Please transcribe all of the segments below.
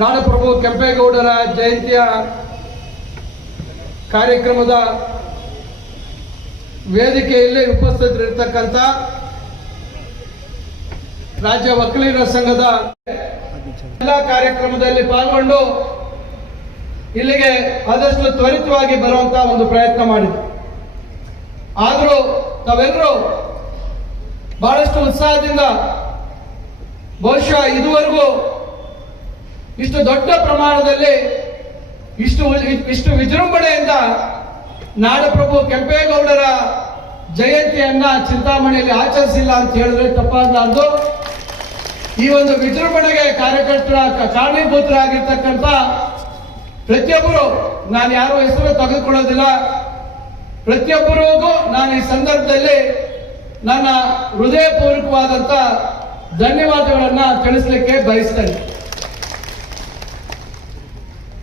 ನಾಡಪ್ರಭು ಕೆಂಪೇಗೌಡರ ಜಯಂತಿಯ ಕಾರ್ಯಕ್ರಮದ ವೇದಿಕೆಯಲ್ಲಿ ಉಪಸ್ಥಿತರಿರ್ತಕ್ಕಂಥ ರಾಜ್ಯ ವಕೀಲರ ಸಂಘದ ಎಲ್ಲ ಕಾರ್ಯಕ್ರಮದಲ್ಲಿ ಪಾಲ್ಗೊಂಡು ಇಲ್ಲಿಗೆ ಆದಷ್ಟು ತ್ವರಿತವಾಗಿ ಬರುವಂತ ಒಂದು ಪ್ರಯತ್ನ ಮಾಡಿದೆ ಆದರೂ ತಾವೆಲ್ಲರೂ ಬಹಳಷ್ಟು ಉತ್ಸಾಹದಿಂದ ಬಹುಶಃ ಇದುವರೆಗೂ ಇಷ್ಟು ದೊಡ್ಡ ಪ್ರಮಾಣದಲ್ಲಿ ಇಷ್ಟು ಇಷ್ಟು ವಿಜೃಂಭಣೆಯಿಂದ ನಾಡಪ್ರಭು ಕೆಂಪೇಗೌಡರ ಜಯಂತಿಯನ್ನ ಚಿಂತಾಮಣಿಯಲ್ಲಿ ಆಚರಿಸಿಲ್ಲ ಅಂತ ಹೇಳಿದ್ರೆ ತಪ್ಪಾಗಲಾರ್ದು ಈ ಒಂದು ವಿಜೃಂಭಣೆಗೆ ಕಾರ್ಯಕರ್ತರ ಕಾರಣೀಭೂತರಾಗಿರ್ತಕ್ಕಂಥ ಪ್ರತಿಯೊಬ್ಬರು ನಾನು ಯಾರು ಹೆಸರು ತೆಗೆದುಕೊಳ್ಳೋದಿಲ್ಲ. ಪ್ರತಿಯೊಬ್ಬರಿಗೂ ನಾನು ಈ ಸಂದರ್ಭದಲ್ಲಿ ನನ್ನ ಹೃದಯಪೂರ್ವಕವಾದಂಥ ಧನ್ಯವಾದಗಳನ್ನ ತಿಳಿಸ್ಲಿಕ್ಕೆ ಬಯಸ್ತೇನೆ.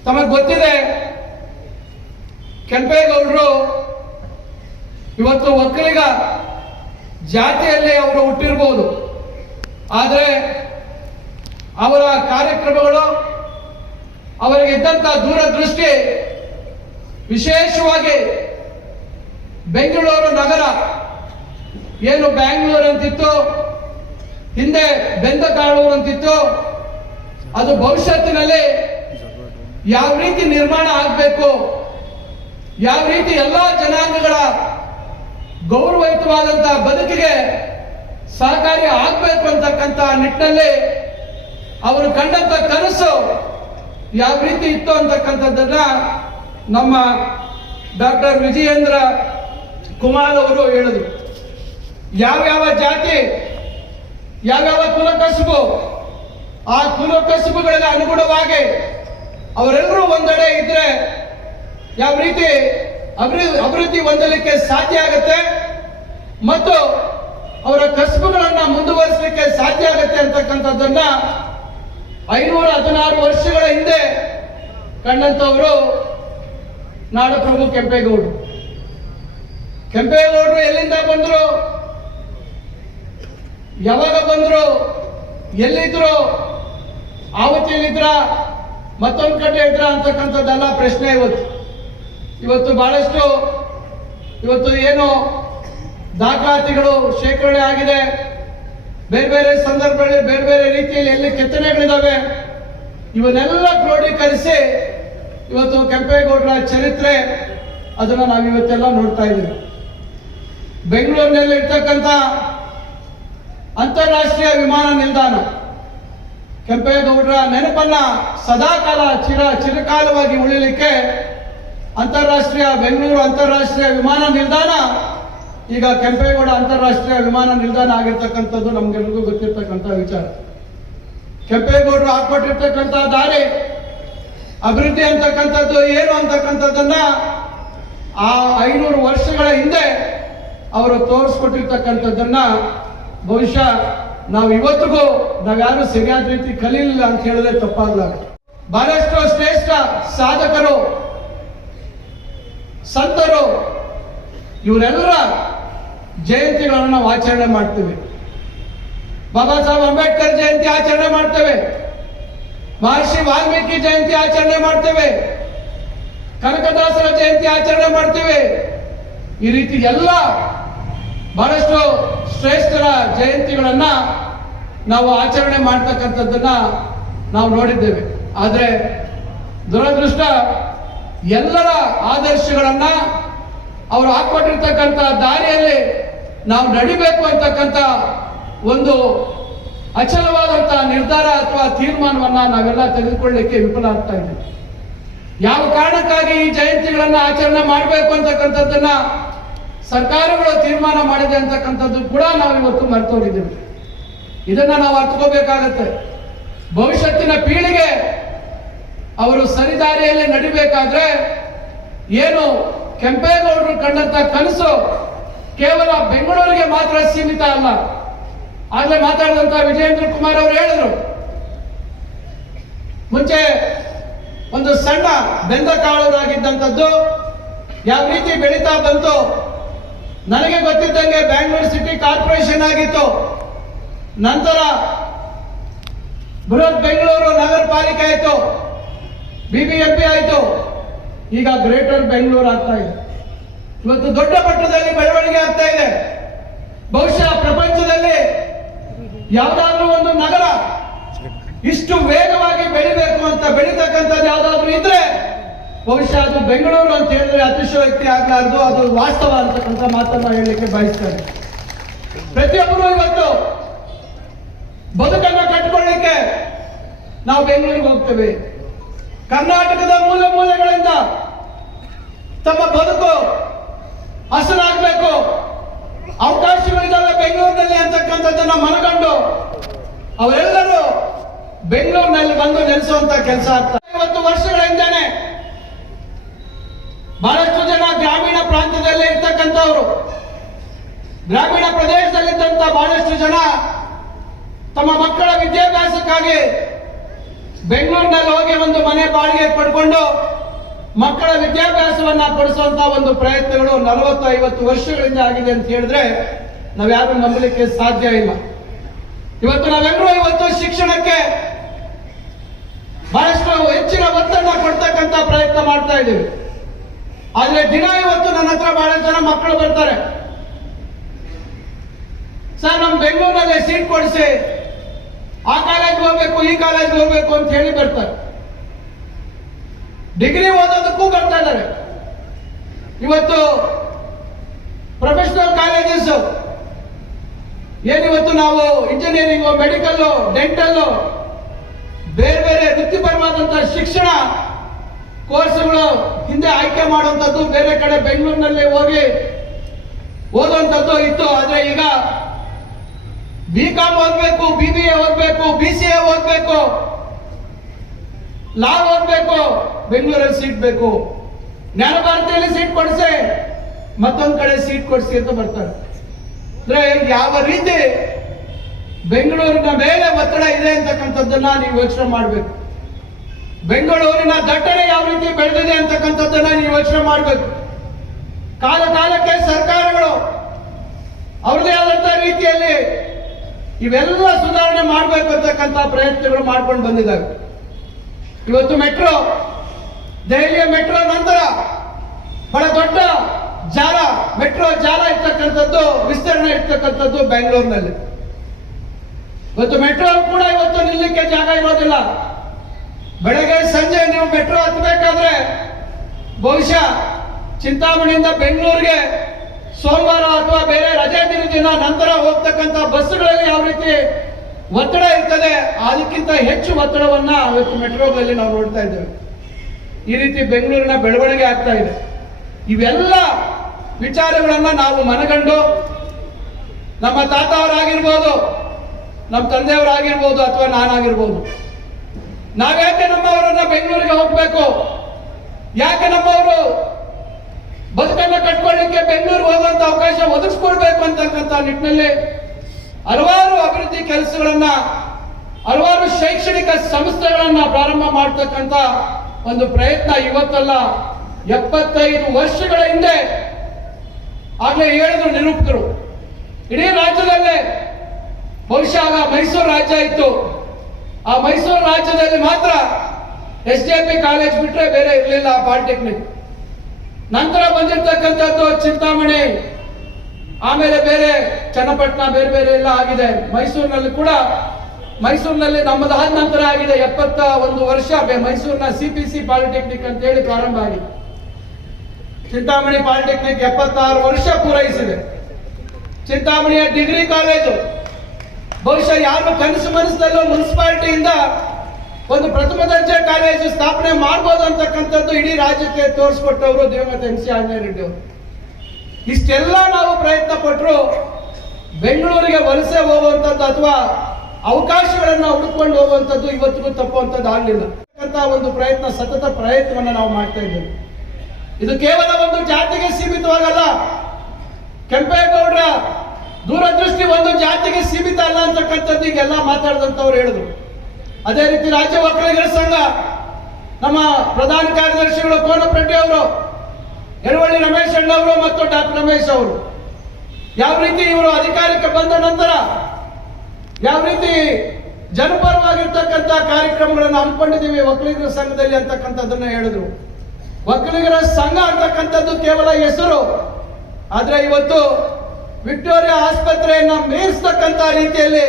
ತಮಗೆ ಗೊತ್ತಿದೆ, ಕೆಂಪೇಗೌಡರು ಇವತ್ತು ಒಕ್ಕಲಿಗ ಜಾತಿಯಲ್ಲಿ ಅವರು ಹುಟ್ಟಿರ್ಬೋದು. ಆದರೆ ಅವರ ಕಾರ್ಯಕ್ರಮಗಳು ಅವರಿಗೆ ಇದ್ದಂಥ ದೂರದೃಷ್ಟಿ ವಿಶೇಷವಾಗಿ ಬೆಂಗಳೂರು ನಗರ. ಏನು ಬ್ಯಾಂಗ್ಳೂರು ಅಂತಿತ್ತು ಹಿಂದೆ ಬೆಂದಕಾಳೂರು ಅಂತಿತ್ತು ಅದು ಭವಿಷ್ಯತ್ತಿನಲ್ಲಿ ಯಾವ ರೀತಿ ನಿರ್ಮಾಣ ಆಗಬೇಕು? ಯಾವ ರೀತಿ ಎಲ್ಲ ಜನಾಂಗಗಳ ಗೌರವಯುತವಾದಂತಹ ಬದುಕಿಗೆ ಸಹಕಾರಿ ಆಗಬೇಕು ಅಂತಕ್ಕಂಥ ನಿಟ್ಟಿನಲ್ಲಿ ಅವರು ಕಂಡಂತ ಕನಸು ಯಾವ ರೀತಿ ಇತ್ತು ಅಂತಕ್ಕಂಥದ್ದನ್ನ ನಮ್ಮ ಡಾಕ್ಟರ್ ವಿಜಯೇಂದ್ರ ಕುಮಾರ್ ಅವರು ಹೇಳಿದ್ರು. ಯಾವ್ಯಾವ ಜಾತಿ ಯಾವ್ಯಾವ ಕುಲಕಸುಬು, ಆ ಕುಲಕಸುಬುಗಳಿಗೆ ಅನುಗುಣವಾಗಿ ಅವರೆಲ್ಲರೂ ಒಂದೆಡೆ ಇದ್ರೆ ಯಾವ ರೀತಿ ಅಭಿವೃದ್ಧಿ ಹೊಂದಲಿಕ್ಕೆ ಸಾಧ್ಯ ಆಗುತ್ತೆ? ಮತ್ತು ಅವರ ಕಸಬುಗಳನ್ನ ಮುಂದುವರಿಸಲಿಕ್ಕೆ ಸಾಧ್ಯ ಆಗುತ್ತೆ ಅಂತಕ್ಕಂಥದ್ದನ್ನ ಐನೂರ ಹದಿನಾರು ವರ್ಷಗಳ ಹಿಂದೆ ಕಂಡಂತವರು ನಾಡಪ್ರಭು ಕೆಂಪೇಗೌಡರು. ಕೆಂಪೇಗೌಡರು ಎಲ್ಲಿಂದ ಬಂದ್ರು? ಯಾವಾಗ ಬಂದ್ರು? ಎಲ್ಲಿದ್ರು? ಆವತ್ತಿಯಲ್ಲಿದ್ರ ಮತ್ತೊಂದು ಕಡೆ ಇದ್ರ ಅಂತಕ್ಕಂಥದ್ದೆಲ್ಲ ಪ್ರಶ್ನೆ ಇವತ್ತು. ಇವತ್ತು ಬಹಳಷ್ಟು, ಇವತ್ತು ಏನು ದಾಖಲಾತಿಗಳು ಶೇಖರಣೆ ಆಗಿದೆ. ಬೇರೆ ಬೇರೆ ಸಂದರ್ಭಗಳಲ್ಲಿ ಬೇರೆ ಬೇರೆ ರೀತಿಯಲ್ಲಿ ಎಲ್ಲಿ ಕೆತ್ತನೆಗಳಿದ್ದಾವೆ ಇವನ್ನೆಲ್ಲ ಕ್ರೋಢೀಕರಿಸಿ ಇವತ್ತು ಕೆಂಪೇಗೌಡರ ಚರಿತ್ರೆ ಅದನ್ನ ನಾವು ಇವತ್ತೆಲ್ಲ ನೋಡ್ತಾ ಇದ್ದೀವಿ. ಬೆಂಗಳೂರಿನಲ್ಲಿ ಇರ್ತಕ್ಕಂಥ ಅಂತಾರಾಷ್ಟ್ರೀಯ ವಿಮಾನ ನಿಲ್ದಾಣ. ಕೆಂಪೇಗೌಡರ ನೆನಪನ್ನ ಸದಾಕಾಲ ಚಿರ ಚಿರಕಾಲವಾಗಿ ಉಳಿಲಿಕ್ಕೆ ಅಂತಾರಾಷ್ಟ್ರೀಯ ಬೆಂಗಳೂರು ಅಂತಾರಾಷ್ಟ್ರೀಯ ವಿಮಾನ ನಿಲ್ದಾಣ, ಈಗ ಕೆಂಪೇಗೌಡ ಅಂತಾರಾಷ್ಟ್ರೀಯ ವಿಮಾನ ನಿಲ್ದಾಣ ಆಗಿರ್ತಕ್ಕಂಥದ್ದು ನಮ್ಗೆಲ್ರಿಗೂ ಗೊತ್ತಿರ್ತಕ್ಕಂಥ ವಿಚಾರ. ಕೆಂಪೇಗೌಡರು ಹಾಕೊಟ್ಟಿರ್ತಕ್ಕಂಥ ದಾರಿ, ಅಭಿವೃದ್ಧಿ ಅಂತಕ್ಕಂಥದ್ದು ಏನು ಅಂತಕ್ಕಂಥದ್ದನ್ನ ಆ ಐನೂರು ವರ್ಷಗಳ ಹಿಂದೆ ಅವರು ತೋರಿಸ್ಕೊಟ್ಟಿರ್ತಕ್ಕಂಥದ್ದನ್ನ ಬಹುಶಃ ನಾವು ಇವತ್ತಿಗೂ ನಾವ್ಯಾರು ಸರಿಯಾದ ರೀತಿ ಕಲೀಲಿಲ್ಲ ಅಂತ ಹೇಳಿದ್ರೆ ತಪ್ಪಾಗಲಾಗ ಬಹಳಷ್ಟು ಶ್ರೇಷ್ಠ ಸಾಧಕರು, ಸಂತರು, ಇವರೆಲ್ಲರ ಜಯಂತಿಗಳನ್ನು ನಾವು ಆಚರಣೆ ಮಾಡ್ತೇವೆ. ಬಾಬಾ ಸಾಹೇಬ್ ಅಂಬೇಡ್ಕರ್ ಜಯಂತಿ ಆಚರಣೆ ಮಾಡ್ತೇವೆ. ಮಹರ್ಷಿ ವಾಲ್ಮೀಕಿ ಜಯಂತಿ ಆಚರಣೆ ಮಾಡ್ತೇವೆ. ಕನಕದಾಸರ ಜಯಂತಿ ಆಚರಣೆ ಮಾಡ್ತೇವೆ. ಈ ರೀತಿ ಎಲ್ಲ ಬಹಳಷ್ಟು ಶ್ರೇಷ್ಠರ ಜಯಂತಿಗಳನ್ನ ನಾವು ಆಚರಣೆ ಮಾಡ್ತಕ್ಕಂಥದ್ದನ್ನ ನಾವು ನೋಡಿದ್ದೇವೆ. ಆದರೆ ದುರದೃಷ್ಟ ಎಲ್ಲರ ಆದರ್ಶಗಳನ್ನ ಅವರು ಹಾಕೊಂಡಿರ್ತಕ್ಕಂಥ ದಾರಿಯಲ್ಲಿ ನಾವು ನಡಿಬೇಕು ಅಂತಕ್ಕಂಥ ಒಂದು ಅಚಲವಾದಂತಹ ನಿರ್ಧಾರ ಅಥವಾ ತೀರ್ಮಾನವನ್ನ ನಾವೆಲ್ಲ ತೆಗೆದುಕೊಳ್ಳಿಕ್ಕೆ ವಿಫಲ ಆಗ್ತಾ ಇದ್ದೀವಿ ಯಾವ ಕಾರಣಕ್ಕಾಗಿ ಈ ಜಯಂತಿಗಳನ್ನ ಆಚರಣೆ ಮಾಡಬೇಕು ಅಂತಕ್ಕಂಥದ್ದನ್ನ ಸರ್ಕಾರಗಳು ತೀರ್ಮಾನ ಮಾಡಿದೆ ಅಂತಕ್ಕಂಥದ್ದು ಕೂಡ ನಾವು ಇವತ್ತು ಮರ್ತೋಗಿದ್ದೇವೆ. ಇದನ್ನ ನಾವು ಅರ್ಥಕೋಬೇಕಾಗತ್ತೆ. ಭವಿಷ್ಯತ್ತಿನ ಪೀಳಿಗೆ ಅವರು ಸರಿದಾರಿಯಲ್ಲಿ ನಡಿಬೇಕಾದ್ರೆ ಏನು ಕೆಂಪೇಗೌಡರು ಕಂಡಂತ ಕನಸು ಕೇವಲ ಬೆಂಗಳೂರಿಗೆ ಮಾತ್ರ ಸೀಮಿತ ಅಲ್ಲ. ಆಗ್ಲೇ ಮಾತಾಡಿದಂತ ವಿಜಯೇಂದ್ರ ಕುಮಾರ್ ಅವರು ಹೇಳಿದ್ರು. ಮುಂಚೆ ಒಂದು ಸಣ್ಣ ಬೆಂದ ಕಾಳೂರಾಗಿದ್ದಂಥದ್ದು ಯಾವ ರೀತಿ ಬೆಳೀತಾ ಬಂತು ನನಗೆ ಗೊತ್ತಿದ್ದಂಗೆ ಬ್ಯಾಂಗ್ಳೂರ್ ಸಿಟಿ ಕಾರ್ಪೊರೇಷನ್ ಆಗಿತ್ತು. ನಂತರ ಬೃಹತ್ ಬೆಂಗಳೂರು ನಗರ ಪಾಲಿಕೆ ಆಯಿತು. ಬಿಬಿಎಂಪಿ ಆಯಿತು. ಈಗ ಗ್ರೇಟರ್ ಬೆಂಗಳೂರು ಆಗ್ತಾ ಇದೆ. ಇವತ್ತು ದೊಡ್ಡ ಮಟ್ಟದಲ್ಲಿ ಬೆಳವಣಿಗೆ ಆಗ್ತಾ ಇದೆ. ಬಹುಶಃ ಪ್ರಪಂಚದಲ್ಲಿ ಯಾವುದಾದ್ರೂ ಒಂದು ನಗರ ಇಷ್ಟು ವೇಗವಾಗಿ ಬೆಳಿಬೇಕು ಅಂತ, ಬೆಳಿತಕ್ಕಂಥದ್ದು ಯಾವ್ದಾದ್ರು ಇದ್ರೆ ಬಹುಶಃ ಅದು ಬೆಂಗಳೂರು ಅಂತ ಹೇಳಿದ್ರೆ ಅತಿಶಯೋಕ್ತಿ ಆಗ್ಲಾರ್ದು. ಅದು ವಾಸ್ತವ ಅಂತಕ್ಕಂಥ ಮಾತನ್ನ ಹೇಳಲಿಕ್ಕೆ ಬಯಸ್ತೇನೆ. ಪ್ರತಿಯೊಬ್ಬರು ಇವತ್ತು ಬದುಕನ್ನ ಕಟ್ಟಿಕೊಳ್ಳಿಕ್ಕೆ ನಾವು ಬೆಂಗಳೂರಿಗೆ ಹೋಗ್ತೇವೆ. ಕರ್ನಾಟಕದ ಮೂಲ ಮೂಲೆಗಳಿಂದ ತಮ್ಮ ಬದುಕು ಹಸನಾಗಬೇಕು. ಅವಕಾಶಗಳಿದ್ದಾವೆ ಬೆಂಗಳೂರಿನಲ್ಲಿ ಅಂತಕ್ಕಂಥದ್ದನ್ನ ಮನಗಂಡು ಅವರೆಲ್ಲರೂ ಬೆಂಗಳೂರಿನಲ್ಲಿ ಬಂದು ನೆಲೆಸುವಂತ ಕೆಲಸ ಆಗ್ತದೆ ಇವತ್ತು ವರ್ಷಗಳ ಹಿಂದೆನೆ ಬಹಳಷ್ಟು ಜನ ಗ್ರಾಮೀಣ ಪ್ರಾಂತ್ಯದಲ್ಲಿ ಇರ್ತಕ್ಕಂಥವ್ರು. ಗ್ರಾಮೀಣ ಪ್ರದೇಶದಲ್ಲಿದ್ದಂತ ಬಹಳಷ್ಟು ಜನ ತಮ್ಮ ಮಕ್ಕಳ ವಿದ್ಯಾಭ್ಯಾಸಕ್ಕಾಗಿ ಬೆಂಗಳೂರಿನಲ್ಲಿ ಹೋಗಿ ಒಂದು ಮನೆ ಬಾಡಿಗೆ ಪಡ್ಕೊಂಡು ಮಕ್ಕಳ ವಿದ್ಯಾಭ್ಯಾಸವನ್ನ ಪಡಿಸುವಂತ ಒಂದು ಪ್ರಯತ್ನಗಳು ನಲವತ್ತು ಐವತ್ತು ವರ್ಷಗಳಿಂದ ಆಗಿದೆ ಅಂತ ಹೇಳಿದ್ರೆ ನಾವ್ಯಾರು ನಂಬಲಿಕ್ಕೆ ಸಾಧ್ಯ ಇಲ್ಲ. ಇವತ್ತು ನಾವೆಲ್ಲರೂ ಇವತ್ತು ಶಿಕ್ಷಣಕ್ಕೆ ಬಹಳಷ್ಟು ಹೆಚ್ಚಿನ ಒತ್ತನ್ನ ಕೊಡ್ತಕ್ಕಂತ ಪ್ರಯತ್ನ ಮಾಡ್ತಾ ಇದ್ದೀವಿ. ಆದ್ರೆ ದಿನ ಇವತ್ತು ನನ್ನ ಹತ್ರ ಬಹಳಷ್ಟು ಜನ ಮಕ್ಕಳು ಬರ್ತಾರೆ. ಸರ್, ನಮ್ ಬೆಂಗಳೂರಿನಲ್ಲಿ ಸೀಟ್ ಕೊಡಿಸಿ ಆ ಕಾಲೇಜ್ಗೆ ಹೋಗ್ಬೇಕು, ಈ ಕಾಲೇಜ್ಗೆ ಹೋಗ್ಬೇಕು ಅಂತ ಹೇಳಿ ಬರ್ತಾರೆ. ಡಿಗ್ರಿ ಓದೋದಕ್ಕೂ ಬರ್ತಾ ಇದ್ದಾರೆ. ಇವತ್ತು ಪ್ರೊಫೆಷನಲ್ ಕಾಲೇಜಸ್ ಏನಿವತ್ತು ನಾವು ಇಂಜಿನಿಯರಿಂಗ್ ಮೆಡಿಕಲ್ ಡೆಂಟಲ್ ಬೇರೆ ಬೇರೆ ವೃತ್ತಿಪರವಾದಂತಹ ಶಿಕ್ಷಣ ಕೋರ್ಸ್ಗಳು ಹಿಂದೆ ಆಯ್ಕೆ ಮಾಡುವಂಥದ್ದು ಬೇರೆ ಕಡೆ ಬೆಂಗಳೂರಿನಲ್ಲಿ ಹೋಗಿ ಓದುವಂಥದ್ದು ಇತ್ತು. ಆದರೆ ಈಗ ಬಿ ಕಾಮ್ ಓದ್ಬೇಕು ಬಿ ಬಿ ಎ ಓದ್ಬೇಕು ಬಿ ಸಿ ಎ ಓದ್ಬೇಕು. ಲಾ ಓದ್ಬೇಕು, ಬೆಂಗಳೂರಲ್ಲಿ ಸೀಟ್ ಬೇಕು. ಜ್ಞಾನ ಭಾರತಿಯಲ್ಲಿ ಸೀಟ್ ಕೊಡಿಸಿ, ಮತ್ತೊಂದು ಕಡೆ ಸೀಟ್ ಕೊಡಿಸಿ ಅಂತ ಬರ್ತಾರೆ. ಅಂದ್ರೆ ಯಾವ ರೀತಿ ಬೆಂಗಳೂರಿನ ಮೇಲೆ ಒತ್ತಡ ಇದೆ ಅಂತಕ್ಕಂಥದ್ದನ್ನ ನೀವು ಯೋಚನೆ ಮಾಡಬೇಕು. ಬೆಂಗಳೂರಿನ ದಟ್ಟಣೆ ಯಾವ ರೀತಿ ಬೆಳೆದಿದೆ ಅಂತಕ್ಕಂಥದ್ದನ್ನ ನೀವು ಯೋಚನೆ ಮಾಡಬೇಕು. ಕಾಲ ಕಾಲಕ್ಕೆ ಸರ್ಕಾರಗಳು ಇವೆಲ್ಲ ಸುಧಾರಣೆ ಮಾಡಬೇಕು ಅಂತಕ್ಕಂಥ ಪ್ರಯತ್ನಗಳು ಮಾಡ್ಕೊಂಡು ಬಂದಿದ್ದಾವೆ. ಇವತ್ತು ಮೆಟ್ರೋ, ದೆಹಲಿಯ ಮೆಟ್ರೋ ನಂತರ ಬಹಳ ದೊಡ್ಡ ಜಾಲ, ಮೆಟ್ರೋ ಜಾಲ ಇರ್ತಕ್ಕಂಥದ್ದು, ವಿಸ್ತರಣೆ ಇರ್ತಕ್ಕಂಥದ್ದು ಬೆಂಗಳೂರಿನಲ್ಲಿ. ಇವತ್ತು ಮೆಟ್ರೋ ಕೂಡ ಇವತ್ತು ನಿಲ್ಲಕ್ಕೆ ಜಾಗ ಇರೋದಿಲ್ಲ. ಬೆಳಗ್ಗೆ ಸಂಜೆ ನೀವು ಮೆಟ್ರೋ ಹತ್ತಬೇಕಾದ್ರೆ ಬಹುಶಃ ಚಿಂತಾಮಣಿಯಿಂದ ಬೆಂಗಳೂರಿಗೆ ಸೋಮವಾರ ಅಥವಾ ಬೇರೆ ರಜೆ ದಿನದ ನಂತರ ಹೋಗ್ತಕ್ಕಂಥ ಬಸ್ಸುಗಳಲ್ಲಿ ಯಾವ ರೀತಿ ಒತ್ತಡ ಇರ್ತದೆ, ಅದಕ್ಕಿಂತ ಹೆಚ್ಚು ಒತ್ತಡವನ್ನ ಇವತ್ತು ಮೆಟ್ರೋಗಳಲ್ಲಿ ನಾವು ನೋಡ್ತಾ ಇದ್ದೇವೆ. ಈ ರೀತಿ ಬೆಂಗಳೂರಿನ ಬೆಳವಣಿಗೆ ಆಗ್ತಾ ಇದೆ. ಇವೆಲ್ಲ ವಿಚಾರಗಳನ್ನ ನಾವು ಮನಗಂಡು ನಮ್ಮ ತಾತ ಅವರಾಗಿರ್ಬೋದು ನಮ್ಮ ತಂದೆಯವರಾಗಿರ್ಬೋದು ಅಥವಾ ನಾನಾಗಿರ್ಬೋದು. ನಾವ್ಯಾಕೆ ನಮ್ಮವರನ್ನ ಬೆಂಗಳೂರಿಗೆ ಹೋಗ್ಬೇಕು? ಯಾಕೆ ನಮ್ಮವರು ಬದುಕನ್ನ ಕಟ್ಕೊಳ್ಳಿಕ್ಕೆ ಬೆಂಗಳೂರು ಹೋಗುವಂತ ಅವಕಾಶ ಒದಗಿಸ್ಕೊಡ್ಬೇಕು ಅಂತಕ್ಕಂಥ ನಿಟ್ಟಿನಲ್ಲಿ ಹಲವಾರು ಅಭಿವೃದ್ಧಿ ಕೆಲಸಗಳನ್ನ, ಹಲವಾರು ಶೈಕ್ಷಣಿಕ ಸಂಸ್ಥೆಗಳನ್ನ ಪ್ರಾರಂಭ ಮಾಡತಕ್ಕಂತ ಒಂದು ಪ್ರಯತ್ನ ಇವತ್ತಲ್ಲ. ಎಪ್ಪತ್ತೈದು ವರ್ಷಗಳ ಹಿಂದೆ ಆಗ್ಲೇ ಹೇಳಿದ್ರು ನಿರೂಪಕರು. ಇಡೀ ರಾಜ್ಯದಲ್ಲೇ ಬಹುಶಃ ಆಗ ಮೈಸೂರು ರಾಜ್ಯ ಇತ್ತು. ಆ ಮೈಸೂರು ರಾಜ್ಯದಲ್ಲಿ ಮಾತ್ರ ಎಸ್ ಪಿ ಕಾಲೇಜ್ ಬಿಟ್ರೆ ಬೇರೆ ಇರಲಿಲ್ಲ ಪಾಲಿಟೆಕ್ನಿಕ್. ನಂತರ ಬಂದಿರತಕ್ಕಂಥದ್ದು ಚಿಂತಾಮಣಿ. ಆಮೇಲೆ ಬೇರೆ ಚನ್ನಪಟ್ಟಣ ಬೇರೆ ಬೇರೆ ಎಲ್ಲ ಆಗಿದೆ. ಮೈಸೂರಿನಲ್ಲಿ ಕೂಡ ಮೈಸೂರಿನಲ್ಲಿ ನಮ್ಮದಾದ ನಂತರ ಆಗಿದೆ. ಎಪ್ಪತ್ತ ಒಂದು ವರ್ಷ ಮೈಸೂರಿನ ಸಿ ಪಿ ಸಿ ಪಾಲಿಟೆಕ್ನಿಕ್ ಅಂತ ಹೇಳಿ ಪ್ರಾರಂಭ ಆಗಿದೆ. ಚಿಂತಾಮಣಿ ಪಾಲಿಟೆಕ್ನಿಕ್ ಎಪ್ಪತ್ತಾರು ವರ್ಷ ಪೂರೈಸಿದೆ. ಚಿಂತಾಮಣಿಯ ಡಿಗ್ರಿ ಕಾಲೇಜು. ಬಹುಶಃ ಯಾರು ಕನಸು ಮನಸ್ಸಲ್ಲೂ ಮುನ್ಸಿಪಾಲಿಟಿಯಿಂದ ಒಂದು ಪ್ರಥಮ ದರ್ಜೆ ಕಾಲೇಜು ಸ್ಥಾಪನೆ ಮಾಡ್ಬೋದು ಅಂತಕ್ಕಂಥದ್ದು ಇಡೀ ರಾಜ್ಯಕ್ಕೆ ತೋರಿಸ್ಕೊಟ್ಟವರು ದಿವಂಗತ ಎಂ ಸಿ ಆಂಜನೇಯ ಅವರು. ಇಷ್ಟೆಲ್ಲ ನಾವು ಪ್ರಯತ್ನ ಪಟ್ಟರು ಬೆಂಗಳೂರಿಗೆ ವಲಸೆ ಹೋಗುವಂಥದ್ದು ಅಥವಾ ಅವಕಾಶಗಳನ್ನ ಹುಡುಕೊಂಡು ಹೋಗುವಂಥದ್ದು ಇವತ್ತಿಗೂ ತಪ್ಪುವಂಥದ್ದು ಆಗಲಿಲ್ಲ. ಅಂತ ಒಂದು ಪ್ರಯತ್ನ, ಸತತ ಪ್ರಯತ್ನವನ್ನು ನಾವು ಮಾಡ್ತಾ ಇದ್ದೇವೆ. ಇದು ಕೇವಲ ಒಂದು ಜಾತಿಗೆ ಸೀಮಿತವಾಗಲ್ಲ. ಕೆಂಪೇಗೌಡರ ದೂರದೃಷ್ಟಿ ಒಂದು ಜಾತಿಗೆ ಸೀಮಿತ ಅಲ್ಲ ಅಂತಕ್ಕಂಥದ್ದು ಈಗೆಲ್ಲ ಮಾತಾಡಿದಂಥವ್ರು ಹೇಳಿದ್ರು. ಅದೇ ರೀತಿ ರಾಜ್ಯ ಒಕ್ಕಲಿಗರ ಸಂಘ, ನಮ್ಮ ಪ್ರಧಾನ ಕಾರ್ಯದರ್ಶಿಗಳು ಕೋನಪ್ರೆಡ್ಡಿ ಅವರು ಯಳವಳ್ಳಿ ರಮೇಶ್ ಅಣ್ಣ ಅವರು ಮತ್ತು ಡಾಕ್ಟರ್ ರಮೇಶ್ ಅವರು. ಯಾವ ರೀತಿ ಇವರು ಅಧಿಕಾರಕ್ಕೆ ಬಂದ ನಂತರ ಯಾವ ರೀತಿ ಜನಪರವಾಗಿರ್ತಕ್ಕಂಥ ಕಾರ್ಯಕ್ರಮಗಳನ್ನು ಹಮ್ಮಿಕೊಂಡಿದ್ದೀವಿ ಒಕ್ಕಲಿಗರ ಸಂಘದಲ್ಲಿ ಅಂತಕ್ಕಂಥದ್ದನ್ನ ಹೇಳಿದ್ರು. ಒಕ್ಕಲಿಗರ ಸಂಘ ಅಂತಕ್ಕಂಥದ್ದು ಕೇವಲ ಹೆಸರು, ಆದ್ರೆ ಇವತ್ತು ವಿಕ್ಟೋರಿಯಾ ಆಸ್ಪತ್ರೆಯನ್ನ ಮೀರಿಸ್ತಕ್ಕಂಥ ರೀತಿಯಲ್ಲಿ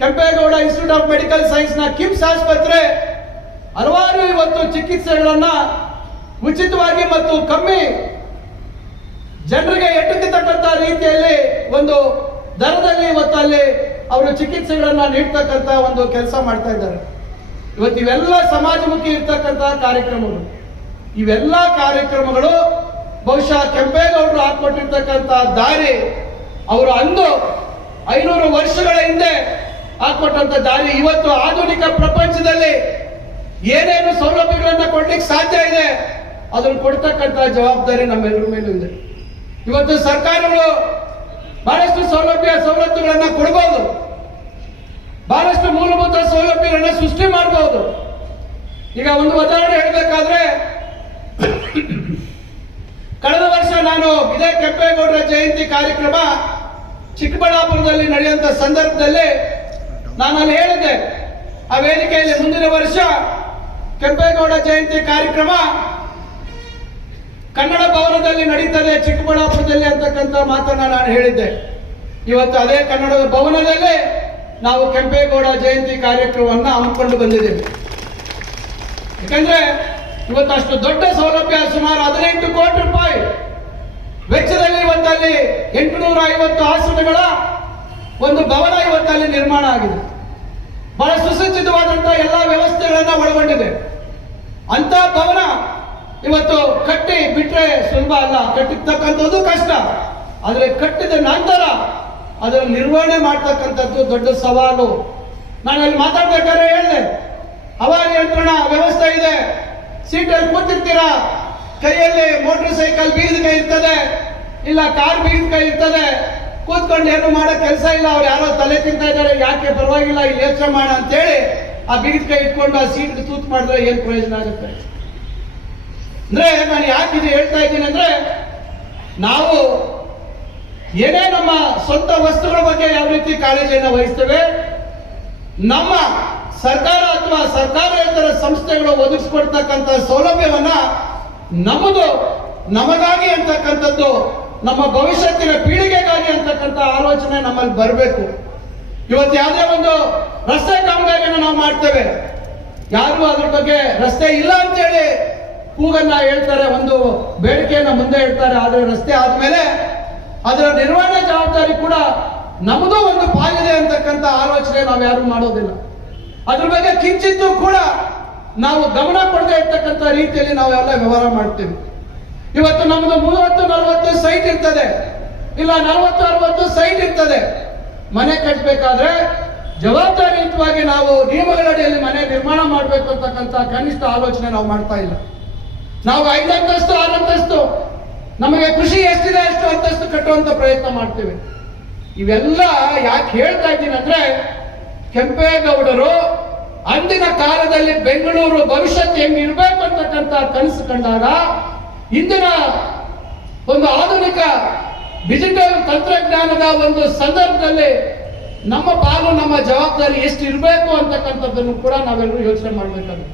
ಕೆಂಪೇಗೌಡ ಇನ್ಸ್ಟಿಟ್ಯೂಟ್ ಆಫ್ ಮೆಡಿಕಲ್ ಸೈನ್ಸ್ನ ಕಿಮ್ಸ್ ಆಸ್ಪತ್ರೆ ಹಲವಾರು ಇವತ್ತು ಚಿಕಿತ್ಸೆಗಳನ್ನ ಉಚಿತವಾಗಿ ಮತ್ತು ಕಮ್ಮಿ ಜನರಿಗೆ ಎಟುಕತಕ್ಕಂಥ ರೀತಿಯಲ್ಲಿ ಒಂದು ದರದಲ್ಲಿ ಇವತ್ತು ಅಲ್ಲಿ ಅವರು ಚಿಕಿತ್ಸೆಗಳನ್ನ ನೀಡ್ತಕ್ಕಂತ ಒಂದು ಕೆಲಸ ಮಾಡ್ತಾ ಇದ್ದಾರೆ. ಇವತ್ತು ಇವೆಲ್ಲ ಸಮಾಜಮುಖಿ ಇರ್ತಕ್ಕಂಥ ಕಾರ್ಯಕ್ರಮಗಳು. ಇವೆಲ್ಲ ಕಾರ್ಯಕ್ರಮಗಳು ಬಹುಶಃ ಕೆಂಪೇಗೌಡರು ಹಾಕೊಟ್ಟಿರ್ತಕ್ಕಂತಹ ದಾರಿ ಅವರು ಅಂದು ಐನೂರು ವರ್ಷಗಳ ಹಿಂದೆ ಹಾಕೊಟ್ಟಂತ ದಾರಿ ಇವತ್ತು ಆಧುನಿಕ ಪ್ರಪಂಚದಲ್ಲಿ ಏನೇನು ಸೌಲಭ್ಯಗಳನ್ನ ಕೊಡ್ಲಿಕ್ಕೆ ಸಾಧ್ಯ ಇದೆ, ಅದನ್ನು ಕೊಡ್ತಕ್ಕಂತ ಜವಾಬ್ದಾರಿ ನಮ್ಮೆಲ್ಲರ ಮೇಲೂ ಇದೆ. ಇವತ್ತು ಸರ್ಕಾರಗಳು ಬಹಳಷ್ಟು ಸೌಲಭ್ಯ ಸವಲತ್ತುಗಳನ್ನ ಕೊಡಬಹುದು ಬಹಳಷ್ಟು ಮೂಲಭೂತ ಸೌಲಭ್ಯಗಳನ್ನ ಸೃಷ್ಟಿ ಮಾಡಬಹುದು ಈಗ ಒಂದು ಉದಾಹರಣೆ ಹೇಳಬೇಕಾದ್ರೆ, ಕಳೆದ ವರ್ಷ ನಾನು ಇದೇ ಕೆಂಪೇಗೌಡರ ಜಯಂತಿ ಕಾರ್ಯಕ್ರಮ ಚಿಕ್ಕಬಳ್ಳಾಪುರದಲ್ಲಿ ನಡೆಯುವಂತ ಸಂದರ್ಭದಲ್ಲಿ ನಾನು ಅಲ್ಲಿ ಹೇಳಿದ್ದೆ, ಆ ವೇದಿಕೆಯಲ್ಲಿ ಮುಂದಿನ ವರ್ಷ ಕೆಂಪೇಗೌಡ ಜಯಂತಿ ಕಾರ್ಯಕ್ರಮ ಕನ್ನಡ ಭವನದಲ್ಲಿ ನಡೀತದೆ, ಚಿಕ್ಕಬಳ್ಳಾಪುರದಲ್ಲಿ ಅಂತಕ್ಕಂಥ ಮಾತನ್ನ ನಾನು ಹೇಳಿದ್ದೆ. ಇವತ್ತು ಅದೇ ಕನ್ನಡದ ಭವನದಲ್ಲಿ ನಾವು ಕೆಂಪೇಗೌಡ ಜಯಂತಿ ಕಾರ್ಯಕ್ರಮವನ್ನು ಹಮ್ಮಿಕೊಂಡು ಬಂದಿದ್ದೇವೆ. ಯಾಕಂದ್ರೆ ಇವತ್ತು ಅಷ್ಟು ದೊಡ್ಡ ಸೌಲಭ್ಯ ಸುಮಾರು ಹದಿನೆಂಟು ಕೋಟಿ ರೂಪಾಯಿ ವೆಚ್ಚದಲ್ಲಿ ಇವತ್ತಲ್ಲಿ ಎಂಟುನೂರ ಐವತ್ತು ಆಸನಗಳ ಒಂದು ಭವನ ಇವತ್ತಲ್ಲಿ ನಿರ್ಮಾಣ ಆಗಿದೆ. ಬಹಳ ಸುಸಜ್ಜಿತವಾದಂತಹ ಎಲ್ಲ ವ್ಯವಸ್ಥೆಗಳನ್ನ ಒಳಗೊಂಡಿದೆ. ಅಂತ ಭವನ ಇವತ್ತು ಕಟ್ಟಿ ಬಿಟ್ರೆ ಸುಲಭ ಅಲ್ಲ. ಕಟ್ಟಿರ್ತಕ್ಕಂಥದ್ದು ಕಷ್ಟ. ಆದರೆ ಕಟ್ಟಿದ ನಂತರ ಅದರ ನಿರ್ವಹಣೆ ಮಾಡ್ತಕ್ಕಂಥದ್ದು ದೊಡ್ಡ ಸವಾಲು. ನಾನು ಅಲ್ಲಿ ಮಾತಾಡ್ಬೇಕಾದ್ರೆ ಹೇಳಿದೆ. ಹವಾನಿಯಂತ್ರಣ ವ್ಯವಸ್ಥೆ ಇದೆ. ಸೀಟಲ್ಲಿ ಕೂತಿರ್ತೀರಾ? ಕೈಯಲ್ಲಿ ಮೋಟರ್ ಸೈಕಲ್ ಬೀದ್ ಕೈ ಇರ್ತದೆ. ಇಲ್ಲ ಕಾರ್ ಬೀದ್ ಕೈ ಇರ್ತದೆ. ಕೂತ್ಕೊಂಡು ಏನು ಮಾಡೋ ಕೆಲಸ ಇಲ್ಲ, ಅವ್ರು ಯಾರೋ ತಲೆ ತಿಂತಾ ಇದ್ದಾರೆ, ಯಾಕೆ ಪರವಾಗಿಲ್ಲ, ಇಲ್ಲಿ ಯೋಚನೆ ಮಾಡ ಅಂತೇಳಿ ಆ ಬಿಗಿದ ಕೈ ಇಟ್ಕೊಂಡು ಆ ಸೀಟ್ ತೂತ್ ಮಾಡಿದ್ರೆ ಏನು ಪ್ರಯೋಜನ ಆಗುತ್ತೆ? ಅಂದ್ರೆ ನಾನು ಯಾಕೆ ಇದು ಹೇಳ್ತಾ ಇದ್ದೀನಿ ಅಂದ್ರೆ, ನಾವು ಏನೇ ನಮ್ಮ ಸ್ವಂತ ವಸ್ತುಗಳ ಬಗ್ಗೆ ಯಾವ ರೀತಿ ಕಾಳಜಿಯನ್ನು ವಹಿಸ್ತೇವೆ, ನಮ್ಮ ಸರ್ಕಾರ ಅಥವಾ ಸರ್ಕಾರೇತರ ಸಂಸ್ಥೆಗಳು ಒದಗಿಸ್ಕೊಡ್ತಕ್ಕಂಥ ಸೌಲಭ್ಯವನ್ನ ನಮ್ಮದು, ನಮಗಾಗಿ ಅಂತಕ್ಕಂಥದ್ದು ನಮ್ಮ ಭವಿಷ್ಯತ್ತಿನ ಪೀಳಿಗೆಗಾಗಿ ಅಂತಕ್ಕಂಥ ಆಲೋಚನೆ ನಮ್ಮಲ್ಲಿ ಬರಬೇಕು. ಇವತ್ತು ಯಾವುದೇ ಒಂದು ರಸ್ತೆ ಕಾಮಗಾರಿಯನ್ನು ನಾವು ಮಾಡ್ತೇವೆ. ಯಾರು ಅದ್ರ ಬಗ್ಗೆ ರಸ್ತೆ ಇಲ್ಲ ಅಂತೇಳಿ ಕೂಗನ್ನ ಹೇಳ್ತಾರೆ, ಒಂದು ಬೇಡಿಕೆಯನ್ನ ಮುಂದೆ ಹೇಳ್ತಾರೆ. ಆದರೆ ರಸ್ತೆ ಆದ್ಮೇಲೆ ಅದರ ನಿರ್ವಹಣೆ ಜವಾಬ್ದಾರಿ ಕೂಡ ನಮ್ಮದು ಒಂದು ಪಾಲಿದೆ ಅಂತಕ್ಕಂಥ ಆಲೋಚನೆ ನಾವು ಯಾರು ಮಾಡೋದಿಲ್ಲ. ಅದ್ರ ಬಗ್ಗೆ ಕಿಂಚಿತ್ತು ಕೂಡ ನಾವು ಗಮನ ಕೊಡದೆ ಇರ್ತಕ್ಕಂಥ ರೀತಿಯಲ್ಲಿ ನಾವೆಲ್ಲ ವ್ಯವಹಾರ ಮಾಡ್ತೀವಿ. ಇವತ್ತು ನಮ್ದು ಮೂವತ್ತು ನಲವತ್ತು ಸೈಟ್ ಇರ್ತದೆ. ಇಲ್ಲ, ನಲವತ್ತು, ಅರವತ್ತು ಸೈಟ್ ಇರ್ತದೆ. ಮನೆ ಕಟ್ಟಬೇಕಾದ್ರೆ ಜವಾಬ್ದಾರಿಯುತವಾಗಿ ನಾವು ನಿಯಮಗಳ ಅಡಿಯಲ್ಲಿ ಮನೆ ನಿರ್ಮಾಣ ಮಾಡಬೇಕು ಅಂತಕ್ಕಂಥ ಕನಿಷ್ಠ ಆಲೋಚನೆ ನಾವು ಮಾಡ್ತಾ ಇಲ್ಲ. ನಾವು ಐದಂತಸ್ತು ಅಂತಸ್ತು ಆರು ಅಂತಸ್ತು, ನಮಗೆ ಕೃಷಿ ಎಷ್ಟಿದೆ ಅಷ್ಟು ಅಂತಸ್ತು ಕಟ್ಟುವಂತ ಪ್ರಯತ್ನ ಮಾಡ್ತೀವಿ. ಇವೆಲ್ಲ ಯಾಕೆ ಹೇಳ್ತಾ ಇದ್ದೀನಿ ಅಂದ್ರೆ, ಕೆಂಪೇಗೌಡರು ಅಂದಿನ ಕಾಲದಲ್ಲಿ ಬೆಂಗಳೂರು ಭವಿಷ್ಯಕ್ಕೆ ಹೆಂಗಿರ್ಬೇಕು ಅಂತಕ್ಕಂಥ ಕನಸು ಕಂಡಾಗ ಇಂದಿನ ಒಂದು ಆಧುನಿಕ ಡಿಜಿಟಲ್ ತಂತ್ರಜ್ಞಾನದ ಒಂದು ಸಂದರ್ಭದಲ್ಲಿ ನಮ್ಮ ಪಾಲು, ನಮ್ಮ ಜವಾಬ್ದಾರಿ ಎಷ್ಟು ಇರಬೇಕು ಅಂತಕ್ಕಂಥದ್ದನ್ನು ಕೂಡ ನಾವೆಲ್ಲರೂ ಯೋಚನೆ ಮಾಡಬೇಕಾಗುತ್ತೆ.